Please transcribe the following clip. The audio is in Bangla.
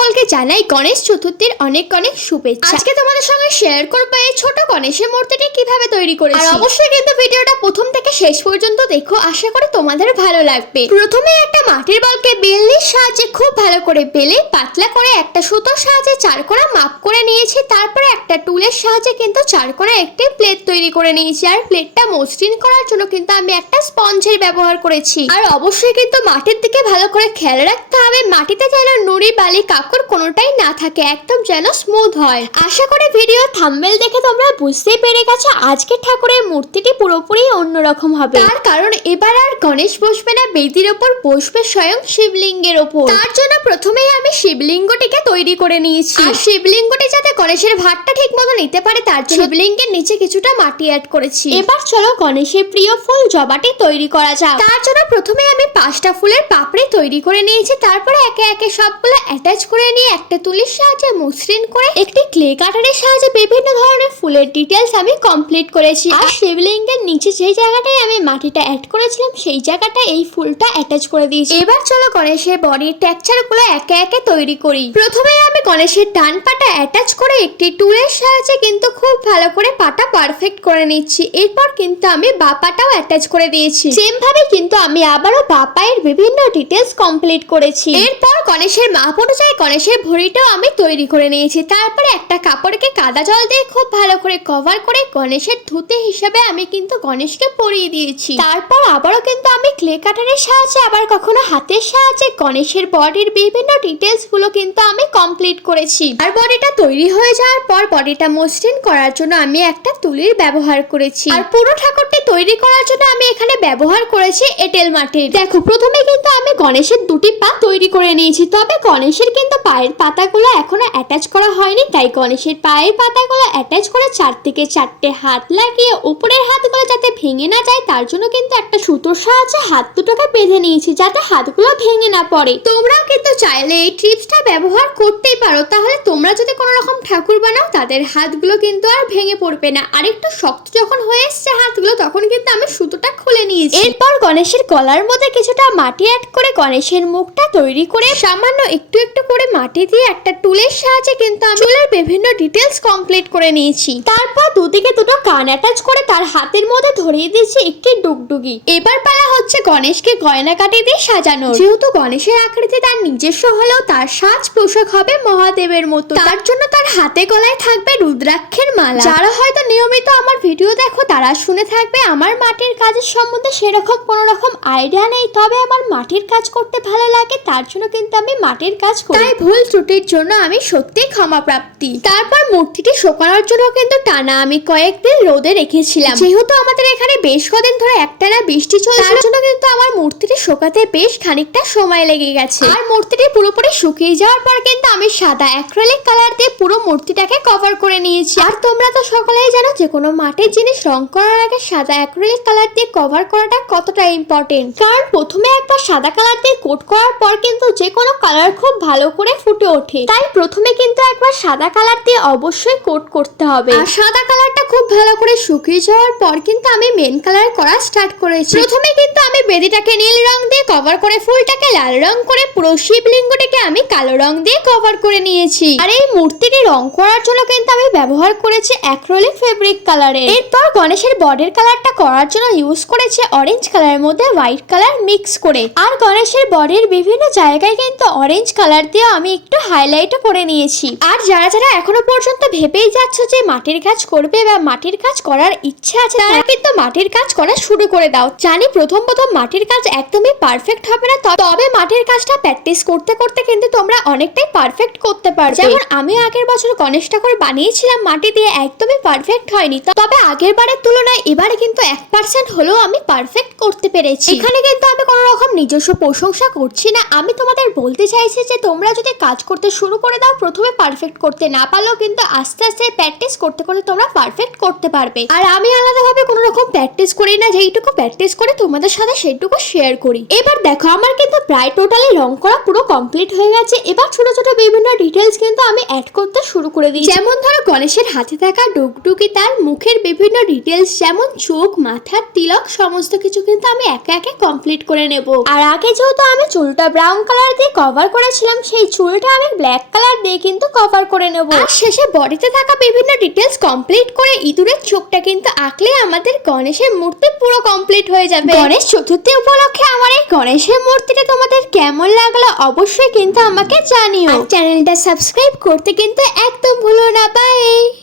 সকলকে জানাই গণেশ চতুর্থীর অনেক অনেক শুভেচ্ছা। আজকে তোমাদের সঙ্গে শেয়ার করব এই ছোট গণেশের মূর্তিটি কীভাবে তৈরি করেছি। আর অবশ্যই কিন্তু ভিডিওটা প্রথম থেকে শেষ পর্যন্ত দেখো আশা করি তোমাদের ভালো লাগবে। প্রথমে একটা মাটির বলকে বেলনির সাহায্যে খুব ভালো করে বেলে পাতলা করে একটা সুতোর সাহায্যে চার কোণা মাপ করে নিয়েছি তারপরে একটা টুলের সাহায্যে কিন্তু চার কোণা একটি প্লেট তৈরি করে নিয়েছি। আর প্লেটটা মসৃণ করার জন্য কিন্তু আমি একটা স্পঞ্জের ব্যবহার করেছি। আর অবশ্যই কিন্তু মাটির দিকে ভালো করে খেয়াল রাখতে হবে মাটিতে যেন নুড়ি বালি কাকড় কোনোটাই না থাকে, একদম যেন স্মুথ হয়। আশা করি ভিডিও থাম্বেল দেখে তোমরা বুঝতেই পেরে গেছো আজকে ঠাকুরের মূর্তিটি পুরোপুরি অন্যরকম হবে। তার কারণ এবার আর গণেশ বসবে না, বেদির ওপর বসবে স্বয়ং শিবলিঙ্গের ওপর। তার জন্য প্রথমেই আমি শিবলিঙ্গটিকে তৈরি করে নিয়েছি। আর শিবলিঙ্গটি যাতে গণেশের ভাতটা ঠিক মতো নিতে পারে, তার জন্য শিবলিঙ্গের নিচে কিছুটা মাটি অ্যাড করেছি। এবার চলো গণেশের প্রিয় ফুল জবাটি তৈরি করা যাক। তার জন্য প্রথমে আমি পাঁচটা ফুলের পাপড়ি তৈরি করে নিয়েছি, তারপরে একে একে সবগুলো অ্যাটাচ করে নিয়ে একটা তুলির সাহায্যে মসৃণ করে একটি ক্লে কাটারের সাহায্যে বিভিন্ন ধরনের ফুলের ডিটেলস আমি কমপ্লিট করেছি। আর শিবলিঙ্গের নিচে যে জায়গাটায় আমি মাটিটা অ্যাড করেছিলাম, সেই জায়গাটা এই ফুলটা অ্যাটাচ করে দিয়েছি। এবার চলো গণেশের বডির টেক্সচারগুলো একে একে তৈরি করি। প্রথমে আমি গণেশের ডান পাটা অ্যাটাচ করে একটি টুলের সাহায্যে কিন্তু খুব ভালো করে পাটা পারফেক্ট করে নিচ্ছি। এরপর কিন্তু আমি বা পাটাও অ্যাটাচ করে দিয়েছি। সেম ভাবে কিন্তু আমি আবারও বা পায়ের বিভিন্ন ডিটেলস কমপ্লিট করেছি। এরপর গণেশের মাপ অনুযায়ী গণেশের ভরিটাও আমি তৈরি করে নিয়েছি। তারপরে একটা কাপড়কে কাদা জল দিয়ে খুব ভালো করে কভার করে গণেশের ধুতে হিসাবে আমি কিন্তু গণেশকে পরিয়ে দিয়েছি। তারপর আবারও কিন্তু আমি ক্লে কাটারের সাহায্যে, আবার কখনো হাতের সাহায্যে গণেশের বডির বিভিন্ন ডিটেলসগুলো কিন্তু আমি কমপ্লিট করেছি। আর বডিটা তৈরি হয়ে যাওয়ার পর বডিটা মসৃণ করার জন্য আমি একটা তুলির ব্যবহার করেছি। আর পুরো ঠাকুরটি তৈরি করার জন্য আমি এখানে ব্যবহার করেছি এটেল মাটির। দেখো, প্রথমে কিন্তু আমি গণেশের দুটি পা তৈরি করে নিয়েছি, তবে গণেশের কিন্তু পায়ের পাতাগুলো এখনও অ্যাটাচ করা হয়নি, তাই গণেশের পায়ের পাতাগুলো অ্যাটাচ করে চার থেকে চারটে হাত লাগিয়ে উপরের হাতগুলো যাতে ভেঙে না যায়, তার জন্য কিন্তু একটা সুতোর সাহায্যে হাত দুটোকে বেঁধে নিয়েছি যাতে হাতগুলো ভেঙে না পড়ে। তোমরাও কিন্তু চাইলে এই ট্রিপসটা ব্যবহার করতেই পারো, তাহলে তোমরা যদি কোনো রকম ঠাকুর বানাও, তাদের হাতগুলো কিন্তু আর ভেঙে পড়বে না। আর একটু শক্ত যখন হয়ে এসছে হাতগুলো, তখন কিন্তু আমি সুতোটা খুলে নিয়েছি। এরপর গণেশের গলার মধ্যে কিছুটা মাটি অ্যাড করে গণেশের মুখটা তৈরি করে সামান্য একটু একটু করে মাটি দিয়ে একটা টুলের সাহায্যে কিন্তু আমি চুলের বিভিন্ন ডিটেলস কমপ্লিট করে নিয়েছি। তারপর দুদিকে দুটো কান অ্যাটাচ করে তার হাতের মধ্যে ধরিয়ে দিয়েছি একটি ডুগডুগি। এবার পালা হচ্ছে গণেশকে গয়না কাটি দিয়ে সাজানো যেহেতু গণেশের আকৃতি তার নিজস্ব হলেও তার সাজ পোশাক হবে মহাদেবের মতো। তার জন্য তার হাতে গলায় থাকবে রুদ্রাক্ষের মালা। যারা হয়তো নিয়মিত আমার ভিডিও দেখো, তারা শুনে থাকবে আমার মাটির কাজের সম্বন্ধে সেরকম কোনো রকম আইডিয়া নেই। তবে আমার মাটির কাজ করতে ভালো লাগে, তার জন্য কিন্তু আমি মাটির কাজ করি। তাই ভুল ত্রুটির জন্য আমি সত্যি ক্ষমা প্রাপ্তি। তারপর মূর্তিটি শোকানোর জন্য কিন্তু টানা আমি কয়েকদিন রোদে রেখেছিলাম। যেহেতু আমাদের এখানে বেশ কদিন ধরে একটানা বৃষ্টি চলছে জন্য কিন্তু আমার মূর্তিটি শোকাতে বেশ খানিকটা সময় লেগে গেছে। আর মূর্তিটি পুরোপুরি শুকিয়ে যাওয়ার পর কিন্তু আমি সাদা অ্যাক্রিলিক কালার দিয়ে পুরো মূর্তিটাকে কভার করে নিয়েছি। আর তোমরা তো সকলেই জানো যে কোনো মাটির জিনিস রং করার আগে সাদা অ্যাক্রিলিক কালার দিয়ে কভার করাটা কতটা ইম্পর্টেন্ট কারণ প্রথমে একবার সাদা কালার দিয়ে কোট করার পর কিন্তু যে কোনো কালার খুব ভালো করে ফুটে ওঠে। তাই প্রথমে কিন্তু একবার সাদা কালার দিয়ে অবশ্যই কোট করতে হবে। আর সাদা কালারটা খুব ভালো করে শুকিয়ে যাওয়ার পর কিন্তু আমি মেন কালার করা স্টার্ট করেছি। প্রথমে কিন্তু আমি বেদিটাকে নীল রং দিয়ে কভার করে ফুলটাকে লাল রং করে পুরো শিবলিঙ্গটিকে আমি কালো রং দিয়ে কভার করে নিয়েছি। আর এই মূর্তিটি রং করার জন্য কিন্তু আমি ব্যবহার করেছি অ্যাক্রোলিক ফেব্রিক কালারের এরপর গণেশের বডির কালারটা করার জন্য ইউজ করেছি অরেঞ্জ কালারের মধ্যে হোয়াইট কালার মিক্স করে। আর গণেশের বডির বিভিন্ন জায়গায় কিন্তু অরেঞ্জ কালার দিয়ে আমি একটু হাইলাইটও করে নিয়েছি। আর যারা যারা এখনও পর্যন্ত ভেবেই যাচ্ছ যে মাটির কাজ করবে বা মাটির কাজ করার ইচ্ছা আছে তারা কিন্তু মাটির কাজ করা শুরু করে দাও। জানি প্রথম প্রথম মাটির কাজ একদমই পারফেক্ট হবে না তবে মাটির কাজটা প্র্যাকটিস করতে করতে কিন্তু তোমরা অনেকটাই পারফেক্ট করতে পারবে। যেমন আমি আগের বছর গণেশ ঠাকুর বানিয়েছিলাম মাটি দিয়ে একদমই পারফেক্ট হয়নি। তবে আগের বারের তুলনায় এবারে কিন্তু এক পার্সেন্ট হলেও আমি পারফেক্ট করতে পেরেছি। এখানে কিন্তু আমি কোনো রকম নিজস্ব প্রশংসা করছি না। আমি তোমাদের বলতে চাইছি যে তোমরা যদি কাজ করতে শুরু করে দাও, প্রথমে পারফেক্ট করতে না পারলেও কিন্তু আস্তে আস্তে প্র্যাকটিস করতে করতে তোমরা পারফেক্ট করতে পারবে। আর আমি আলাদাভাবে কোনো রকম প্র্যাকটিস করি না, যেইটুকু প্র্যাকটিস করে তোমাদের সাথে সেইটুকু শেয়ার করি। এবার দেখো, আমার কিন্তু প্রায় টোটালি রং করা পুরো কমপ্লিট হয়ে গেছে। এবার ছোট ছোট বিভিন্ন ডিটেলস কিন্তু আমি অ্যাড করতে শুরু করে দিই যেমন ধরো, গণেশের হাতে থাকা ডুগডুগি, তার মুখের বিভিন্ন ডিটেলস যেমন চোখ মাথার তিলক, সমস্ত কিছু কিন্তু আমি একে একে কমপ্লিট করে নেব। আর আগে যেহেতু আমি চুলটা ব্রাউন কালার দিয়ে কভার করেছিলাম, সেই চুলটা আমি ব্ল্যাক কালার দিয়ে কিন্তু কভার করে নেব। আর শেষে বডিতে থাকা বিভিন্ন ডিটেলস কমপ্লিট করে ইঁদুরের চোখটা কিন্তু আঁকলে আমাদের গণেশের মূর্তি পুরো কমপ্লিট হয়ে যাবে। গণেশ চতুর্থী উপলক্ষে আমার এই গণেশের মূর্তিটা তোমাদের কেমন লাগল অবশ্যই কিন্তু আমাকে জানিও। চ্যানেলটা সাবস্ক্রাইব করতে কিন্তু একদম ভুলো না। বাই